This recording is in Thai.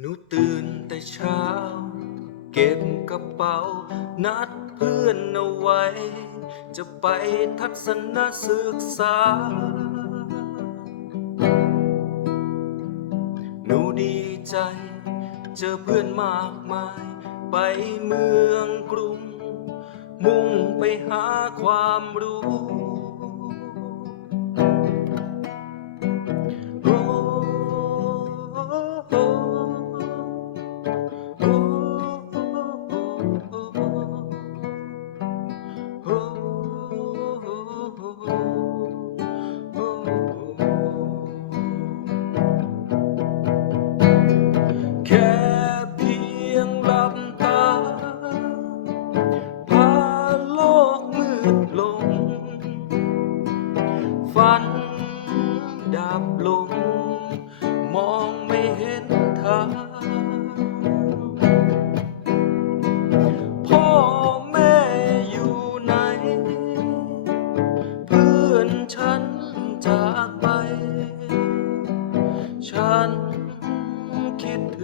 หนูตื่นแต่เช้า เก็บกระเป๋า นัดเพื่อนเอาไว้ จะไปทัศนศึกษา หนูดีใจ เจอเพื่อนมากมาย ไปเมืองกรุง มุ่งไปหาความรู้ ดับลง มองไม่เห็นทางพ่อแม่อยู่ไหน เพื่อนฉันจากไป ฉันคิดถึ